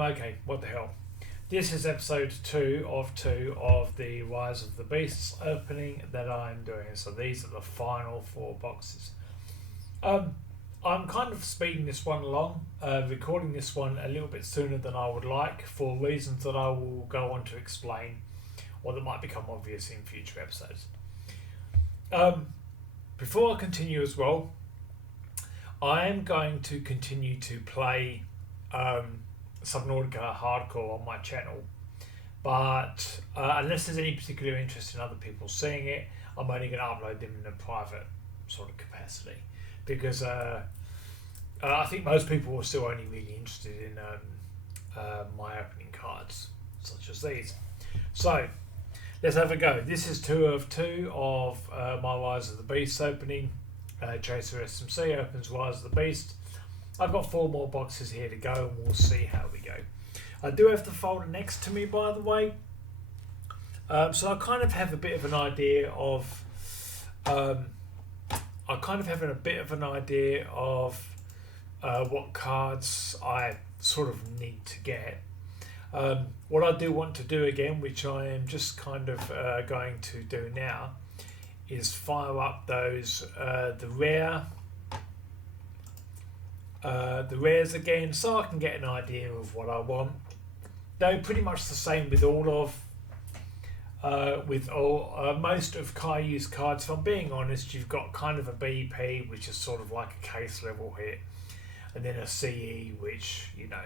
Okay, what the hell. This is episode 2 of the Rise of the Beasts opening that I'm doing. So these are the final 4 boxes. I'm kind of speeding this one along, recording this one a little bit sooner than I would like for reasons that I will go on to explain, or that might become obvious in future episodes. Before I continue as well, I am going to continue to play Subnautica Hardcore on my channel, but unless there's any particular interest in other people seeing it, I'm only going to upload them in a private sort of capacity, because I think most people are still only really interested in my opening cards, such as these. So let's have a go. This is 2 of 2 of my Rise of the Beast opening. Chaser SMC opens Rise of the Beast. I've got 4 more boxes here to go, and we'll see how we go. I do have the folder next to me, by the way, so I kind of have a bit of an idea of what cards I sort of need to get. What I do want to do again, which I am just kind of going to do now, is fire up those the rares again, so I can get an idea of what I want. They're pretty much the same with most of Kayou's cards. If I'm being honest, you've got kind of a BP, which is sort of like a case level hit, and then a CE, which, you know,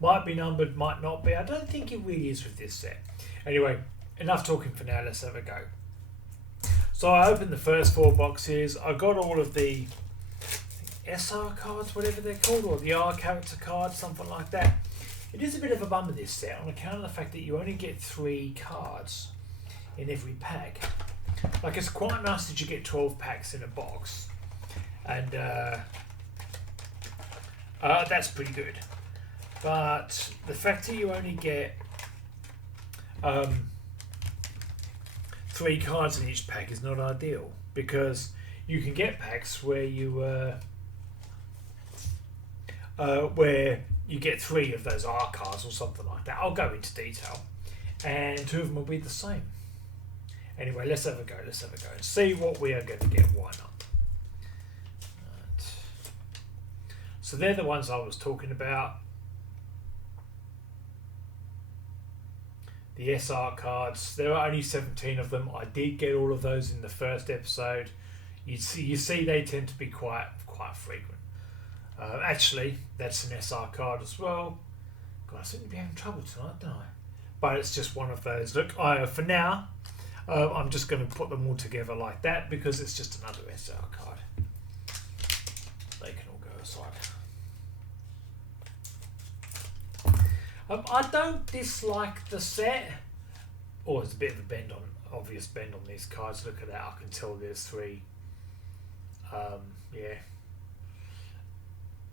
might be numbered, might not be. I don't think it really is with this set. Anyway, enough talking for now. Let's have a go. So I opened the first 4 boxes. I got all of the SR cards, whatever they're called, or the R character cards, something like that. It is a bit of a bummer, this set, on account of the fact that you only get 3 cards in every pack. Like, it's quite nice that you get 12 packs in a box, and that's pretty good. But the fact that you only get 3 cards in each pack is not ideal, because you can get packs where you get 3 of those R cards or something like that. I'll go into detail, and 2 of them will be the same. Anyway, let's have a go. Let's have a go and see what we are going to get. Why not? Right. So they're the ones I was talking about. The SR cards, there are only 17 of them. I did get all of those in the first episode. You see they tend to be quite frequent. Actually, that's an SR card as well. God, I seem to be having trouble tonight, don't I? But it's just one of those. Look, for now, I'm just going to put them all together like that, because it's just another SR card. They can all go aside. I don't dislike the set. Oh, there's a bit of a obvious bend on these cards. Look at that. I can tell there's 3. Yeah.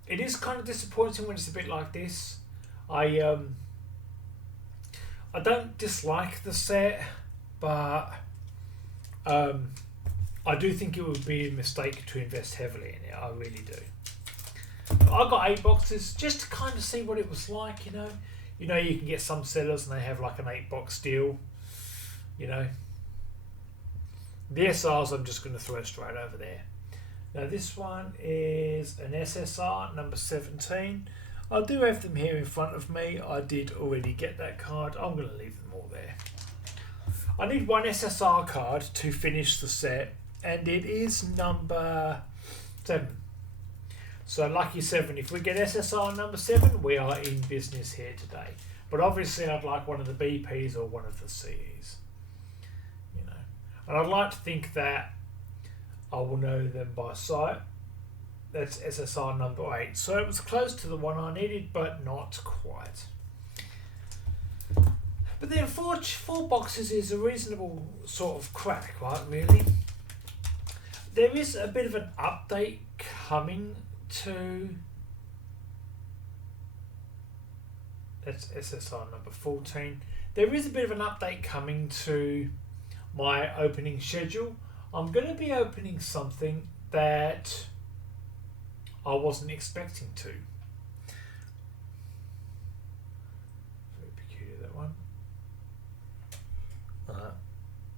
It is kind of disappointing when it's a bit like this. I don't dislike the set, but I do think it would be a mistake to invest heavily in it. I really do. I got 8 boxes just to kind of see what it was like, you know. You know, you can get some sellers and they have like an 8-box deal, you know. The SRs I'm just going to throw straight over there. Now this one is an SSR number 17. I do have them here in front of me. I did already get that card. I'm going to leave them all there. I need 1 SSR card to finish the set, and it is number 7. So lucky 7. If we get SSR number 7, we are in business here today. But obviously I'd like one of the BPs or one of the CEs. You know. And I'd like to think that I will know them by sight. That's SSR number 8. So it was close to the one I needed, but not quite. But then 4 boxes is a reasonable sort of crack, right, really? There is a bit of an update coming to... That's SSR number 14. There is a bit of an update coming to my opening schedule. I'm going to be opening something that I wasn't expecting to.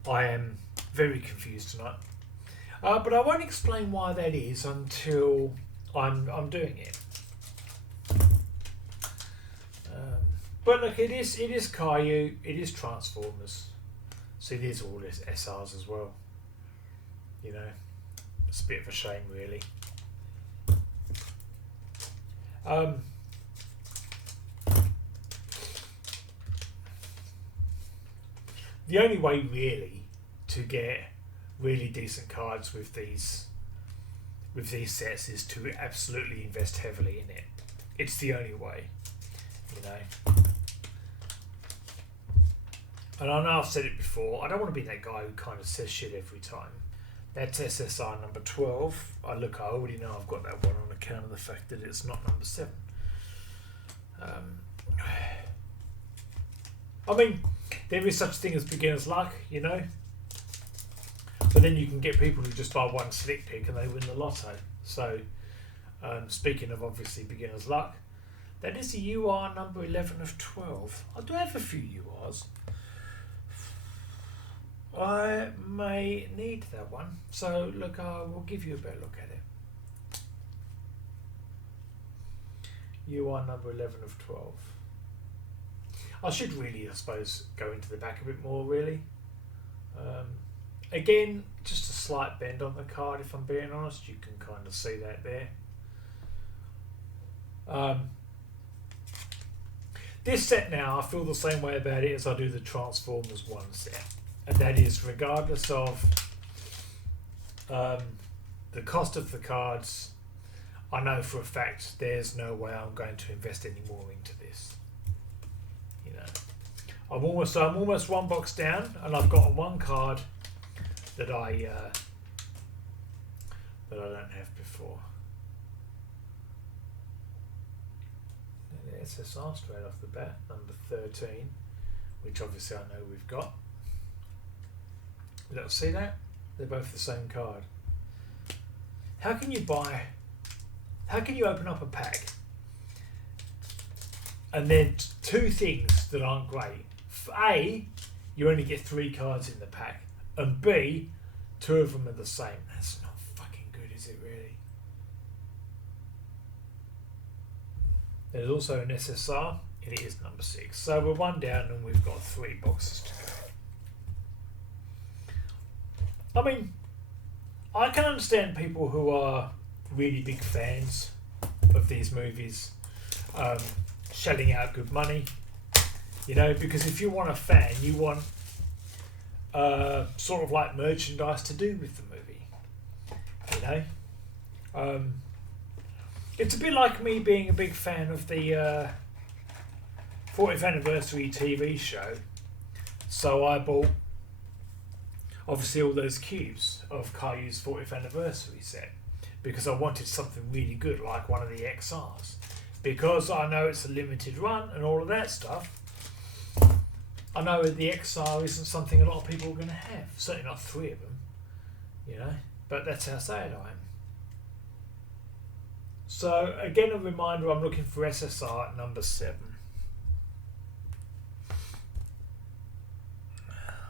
I am very confused tonight. But I won't explain why that is until I'm doing it. But look, it is Kayou, it is Transformers, so it is all this SRs as well. You know, it's a bit of a shame, really. The only way really to get really decent cards with these sets is to absolutely invest heavily in it. It's the only way, you know. And I know I've said it before, I don't want to be that guy who kind of says shit every time. That's SSR number 12. I already know I've got that one on account of the fact that it's not number 7. I mean, there is such a thing as beginner's luck, you know. But then you can get people who just buy one slick pick and they win the lotto. So, speaking of obviously beginner's luck, that is the UR number 11 of 12. I do have a few URs. I may need that one. So, look, I will give you a better look at it. UR number 11 of 12. I should really, I suppose, go into the back a bit more, really. Again, just a slight bend on the card, if I'm being honest. You can kind of see that there. This set now, I feel the same way about it as I do the Transformers One set. And that is, regardless of the cost of the cards, I know for a fact there's no way I'm going to invest any more into this. You know, I'm almost one box down, and I've got one card that I don't have before. And the SSR straight off the bat, number 13, which obviously I know we've got. Let's see that? They're both the same card. How can you open up a pack and then two things that aren't great? A, you only get 3 cards in the pack, and B, 2 of them are the same. That's not fucking good, is it really? There's also an SSR, and it is number 6. So we're one down and we've got 3 boxes to go. I mean, I can understand people who are really big fans of these movies shelling out good money, you know, because if you want a fan, you want sort of like merchandise to do with the movie, you know. It's a bit like me being a big fan of the 40th anniversary TV show, so I bought obviously all those cubes of Kayou's 40th anniversary set because I wanted something really good like one of the XRs, because I know it's a limited run and all of that stuff. I know the XR isn't something a lot of people are going to have, certainly not 3 of them, you know, but that's how sad I am. So again, a reminder, I'm looking for SSR at number 7.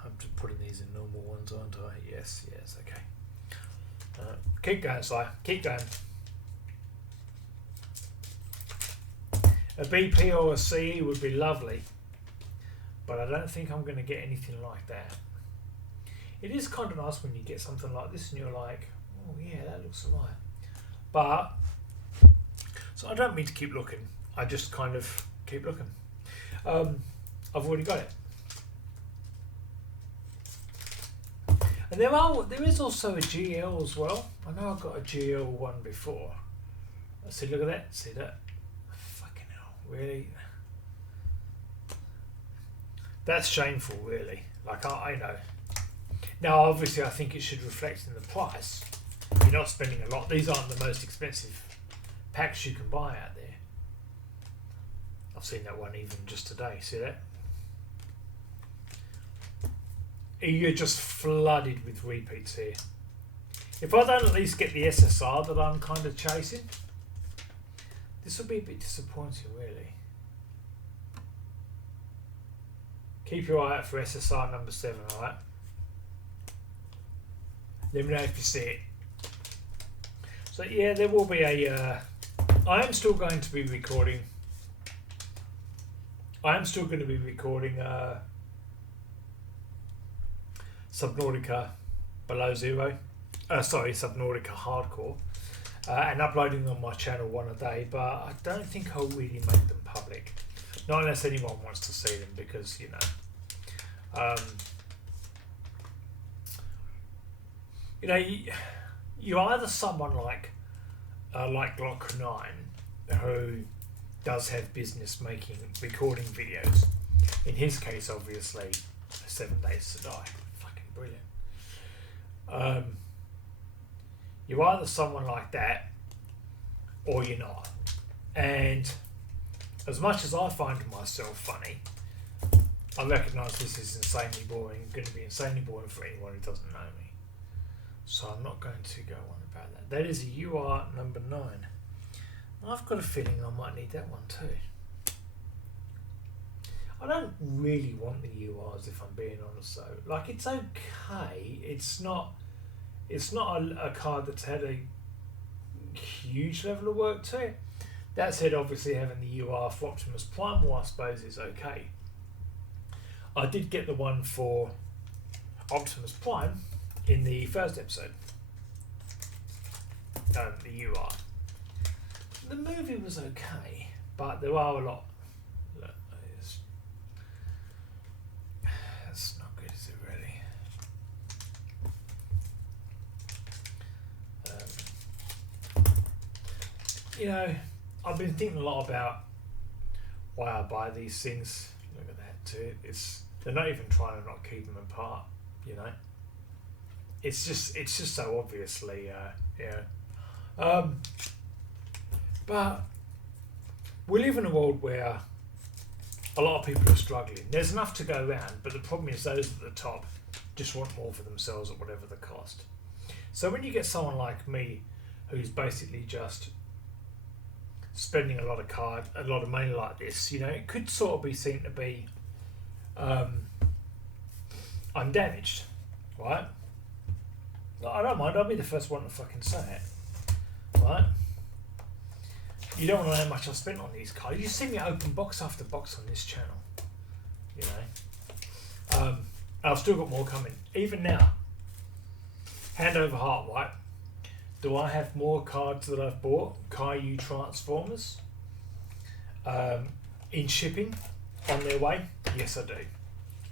I'm just putting these in normal ones, aren't I? Yes, okay. Keep going, Si. Keep going. A BP or a CE would be lovely, but I don't think I'm going to get anything like that. It is kind of nice when you get something like this and you're like, oh yeah, that looks alright. But, so I don't mean to keep looking, I just kind of keep looking. I've already got it. And there is also a GL as well. I know I've got a GL one before. See, look at that. See that? Fucking hell, really? That's shameful, really. Like, I know. Now, obviously, I think it should reflect in the price. You're not spending a lot. These aren't the most expensive packs you can buy out there. I've seen that one even just today. See that? You're just flooded with repeats here. If I don't at least get the SSR that I'm kind of chasing, this will be a bit disappointing, really. Keep your eye out for SSR number 7, alright? Let me know if you see it. So yeah, there will be a. I am still going to be recording. I am still going to be recording Subnautica Below Zero. Subnautica Hardcore. And uploading on my channel one a day, but I don't think I'll really make them public. Not unless anyone wants to see them, because you're either someone like Glock 9 who does have business making recording videos. In his case, obviously, 7 Days to Die, fucking brilliant. You're either someone like that, or you're not. And as much as I find myself funny, I recognise this is insanely boring, going to be insanely boring for anyone who doesn't know me. So I'm not going to go on about that. That is a UR number 9. I've got a feeling I might need that one too. I don't really want the URs, if I'm being honest though. Like, it's okay. It's not a card that's had a huge level of work to it. That said, obviously having the UR for Optimus Prime, well, I suppose is okay. I did get the one for Optimus Prime in the first episode. The UR. The movie was okay, but there are a lot. Look, that's not good, is it really? I've been thinking a lot about why I buy these things. Look at that too. They're not even trying to not keep them apart. It's just so obviously, But we live in a world where a lot of people are struggling. There's enough to go around, but the problem is those at the top just want more for themselves at whatever the cost. So when you get someone like me, who's basically just spending a lot of money like this, it could sort of be seen to be undamaged, right? I don't mind. I'll be the first one to fucking say it, right? You don't want to know how much I've spent on these cards. You see me open box after box on this channel, I've still got more coming. Even now, hand over heart, right? Do I have more cards that I've bought? Kayou Transformers in shipping on their way? Yes, I do.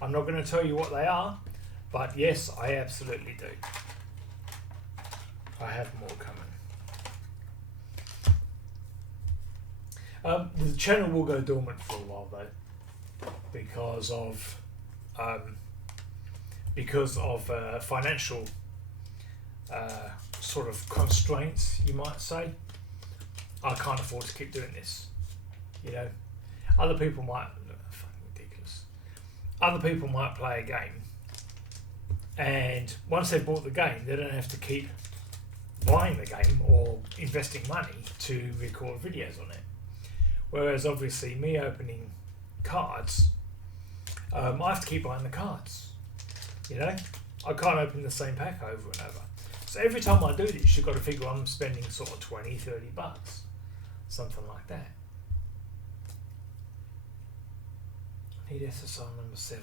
I'm not going to tell you what they are, but yes, I absolutely do. I have more coming. The channel will go dormant for a while though, because of financial sort of constraints, you might say. I can't afford to keep doing this. Other people might fucking ridiculous. Other people might play a game, and once they've bought the game, they don't have to keep buying the game or investing money to record videos on it. Whereas obviously me opening cards, I have to keep buying the cards. I can't open the same pack over and over. So every time I do this, you've got to figure I'm spending sort of 20, 30 bucks. Something like that. I need SSR number 7.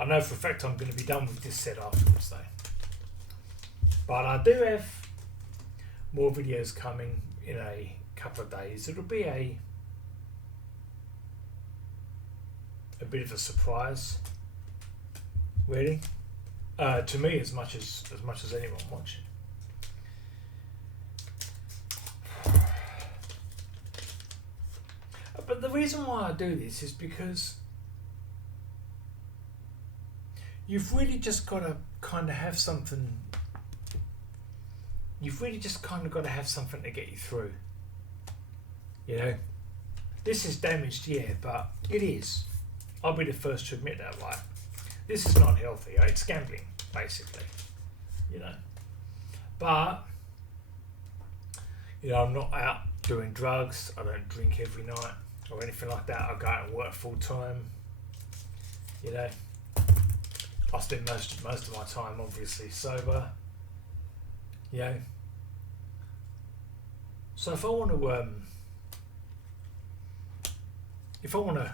I know for a fact I'm going to be done with this set afterwards though. But I do have more videos coming in a couple of days. It'll be a bit of a surprise, really, to me as much as anyone watching. But the reason why I do this is because you've really just got to kind of have something. You've really just kind of got to have something to get you through. This is damaged, yeah, but it is. I'll be the first to admit that, right? This is not healthy. It's gambling, basically. But I'm not out doing drugs. I don't drink every night or anything like that. I go out and work full time. You know, I spend most of my time obviously sober. You know, so if I want to,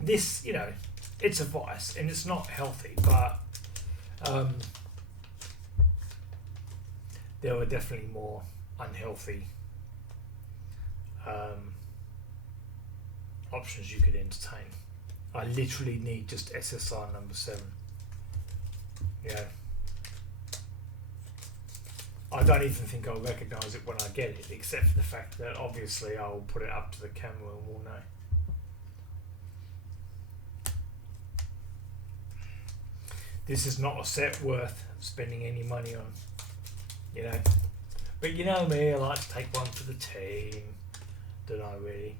this, you know, it's a vice and it's not healthy, but there are definitely more unhealthy options you could entertain. I literally need just SSR number 7. Yeah. I don't even think I'll recognise it when I get it, except for the fact that obviously I'll put it up to the camera and we'll know. This is not a set worth spending any money on, you know. But you know me, I like to take one for the team, don't I really?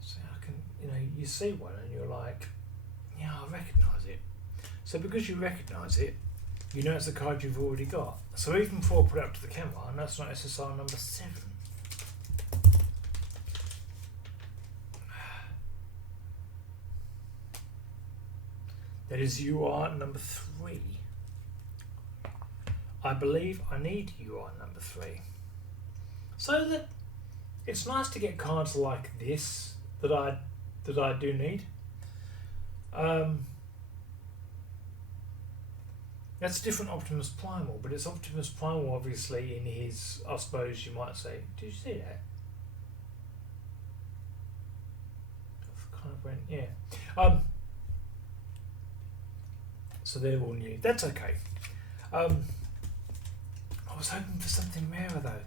So I can, you know, you see one and you're like, yeah, I recognise it. So because you recognise it, you know it's a card you've already got. So even before I put it up to the camera, I know it's not SSR number 7. That is UR number 3. I believe I need UR number 3. So that it's nice to get cards like this that I do need. That's a different Optimus Primal, but it's Optimus Primal obviously in his, I suppose you might say, did you see that? Kind of went, yeah. So they're all new. That's okay. I was hoping for something rarer though.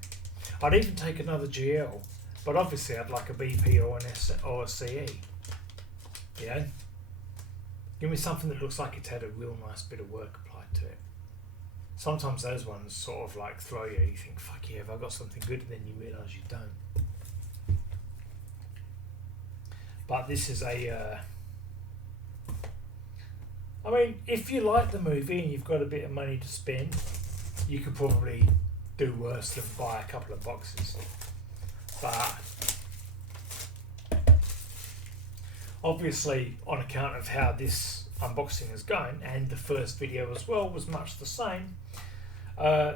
I'd even take another GL, but obviously I'd like a BP or an S or a CE. You know? Give me something that looks like it's had a real nice bit of work applied to it. Sometimes those ones sort of like throw you. You think, fuck yeah, have I got something good? And then you realise you don't. But this is a... I mean, if you like the movie and you've got a bit of money to spend, you could probably do worse than buy a couple of boxes. But obviously, on account of how this unboxing is going, and the first video as well was much the same,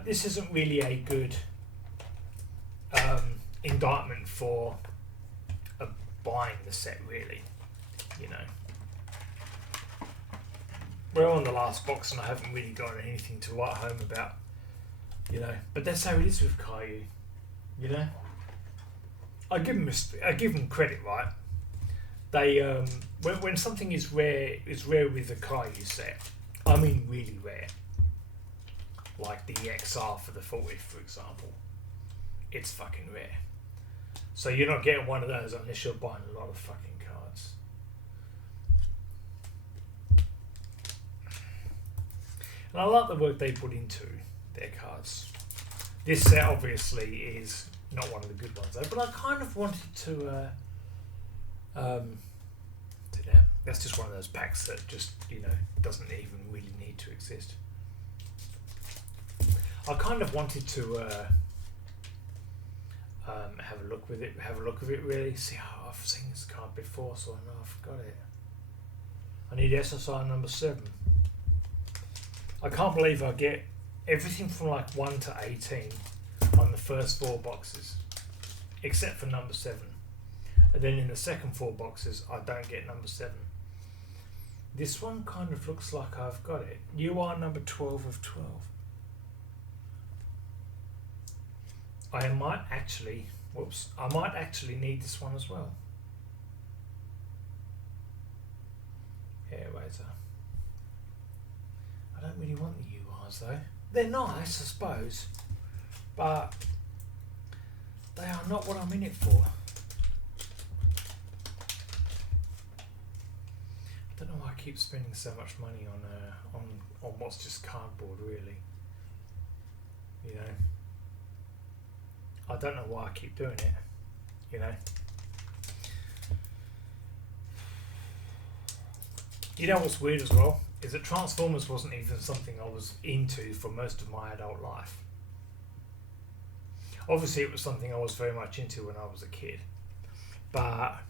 this isn't really a good indictment for buying the set, really, you know. We're on the last box and I haven't really got anything to write home about, you know. But that's how it is with Kayou, you know. I give them credit, right? They when something is rare with the Kayou set. I mean, really rare. Like the XR for the 40th, for example. It's fucking rare. So you're not getting one of those unless you're buying a lot of fucking cards. And I like the work they put into their cards. This set obviously is not one of the good ones though, but I kind of wanted to that's just one of those packs that just, you know, doesn't even really need to exist. I kind of wanted to have a look at it really, see how I've seen this card before, so I know I've got it. I need SSR number 7. I can't believe I get everything from like 1 to 18 on the first 4 boxes, except for number 7. And then in the second 4 boxes, I don't get number 7. This one kind of looks like I've got it. You are number 12 of 12. I might actually need this one as well. Airwazer. I don't really want the URs though. They're nice, I suppose, but they are not what I'm in it for. I don't know why I keep spending so much money on what's just cardboard, really. You know, I don't know why I keep doing it. You know. You know what's weird as well is that Transformers wasn't even something I was into for most of my adult life. Obviously, it was something I was very much into when I was a kid, but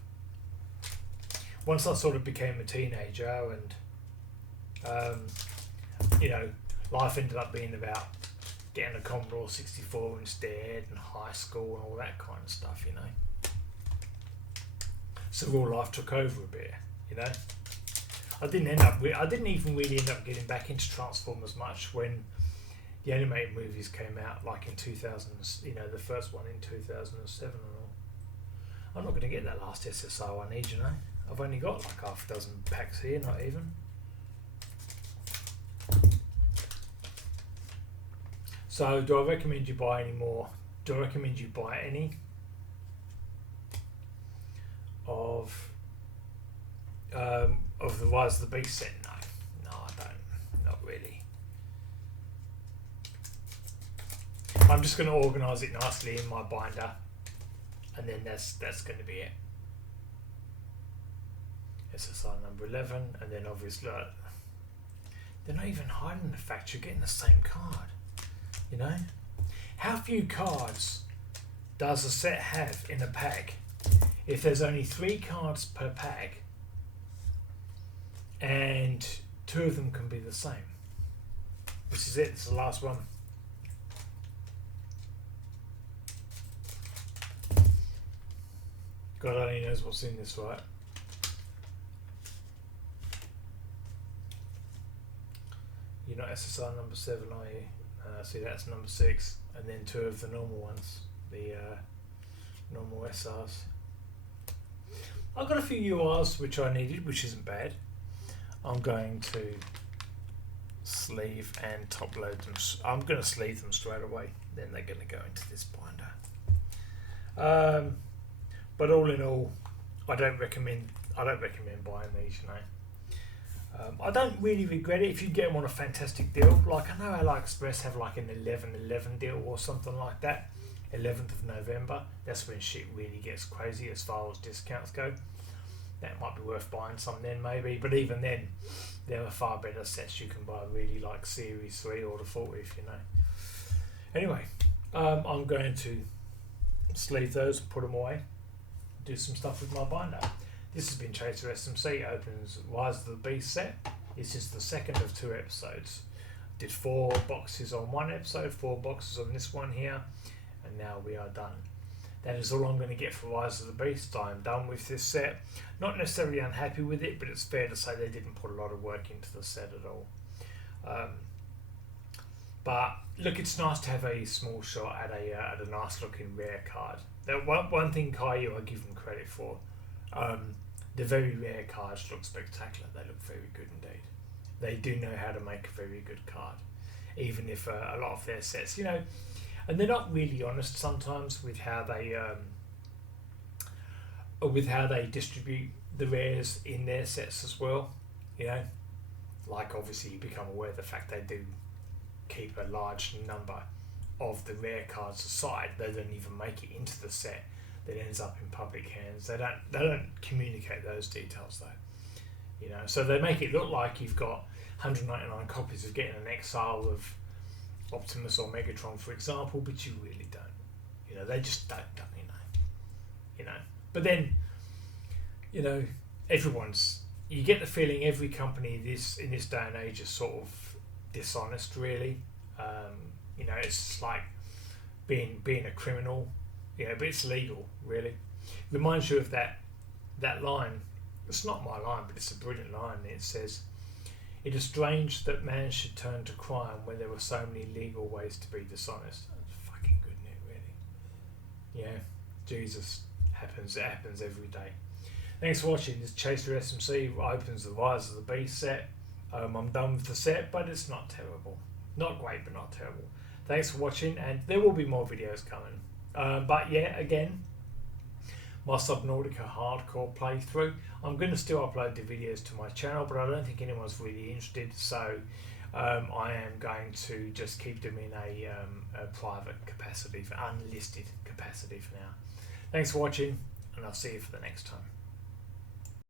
once I sort of became a teenager and you know, life ended up being about getting a Commodore 64 instead and high school and all that kind of stuff, you know. So real life took over a bit, you know. I didn't even really end up getting back into Transformers much when the animated movies came out, like in 2000, you know, the first one in 2007 and all. I'm not going to get that last SSR I need, you know. I've only got like half a dozen packs here, not even. So, do I recommend you buy any more? Do I recommend you buy any of the Rise of the Beast set? No, I don't. Not really. I'm just going to organise it nicely in my binder, and then that's going to be it. SSR number 11, and then obviously they're not even hiding the fact you're getting the same card. You know, how few cards does a set have in a pack? If there's only 3 cards per pack, and 2 of them can be the same. This is it. This is the last one. God only knows what's in this, right? You're not SSR number 7, are you? See, that's number 6, and then 2 of the normal ones, the normal SRs. I've got a few URs which I needed, which isn't bad. I'm going to sleeve and top load them. I'm going to sleeve them straight away. Then they're going to go into this binder. But all in all, I don't recommend buying these. You know. I don't really regret it if you get them on a fantastic deal. Like I know AliExpress have like an 11/11 deal or something like that. 11th of November. That's when shit really gets crazy as far as discounts go. That might be worth buying some then maybe. But even then, there are far better sets you can buy. Really like Series 3 or the 40, if you know. Anyway, I'm going to sleeve those, put them away, do some stuff with my binder. This has been Chaser SMC. Opens Rise of the Beast set. This is the second of 2 episodes. Did 4 boxes on one episode, 4 boxes on this one here, and now we are done. That is all I'm going to get for Rise of the Beast. I'm done with this set. Not necessarily unhappy with it, but it's fair to say they didn't put a lot of work into the set at all. But look, it's nice to have a small shot at a nice looking rare card. That one thing Kayou I give them credit for. The very rare cards look spectacular. They look very good indeed. They do know how to make a very good card, even if a lot of their sets, you know, and they're not really honest sometimes with how they distribute the rares in their sets as well. You know, like obviously you become aware of the fact they do keep a large number of the rare cards aside. They don't even make it into the set. That ends up in public hands. They don't communicate those details though. You know, so they make it look like you've got 199 copies of Getting an Exile of Optimus or Megatron, for example, but you really don't. You know, they just don't. You know. But then, you know, you get the feeling every company in this day and age is sort of dishonest, really. You know, it's like being a criminal. Yeah, but it's legal, really. Reminds you of that line. It's not my line, but it's a brilliant line. It says, "It is strange that man should turn to crime when there were so many legal ways to be dishonest." That's fucking good, isn't it, really? Yeah, Jesus. It happens every day. Thanks for watching. This Chaser SMC opens the Rise of the Beast set. I'm done with the set, but it's not terrible. Not great, but not terrible. Thanks for watching, and there will be more videos coming. But yeah, again, my Subnautica hardcore playthrough. I'm going to still upload the videos to my channel, but I don't think anyone's really interested, so I am going to just keep them in a private capacity, for unlisted capacity for now. Thanks for watching, and I'll see you for the next time.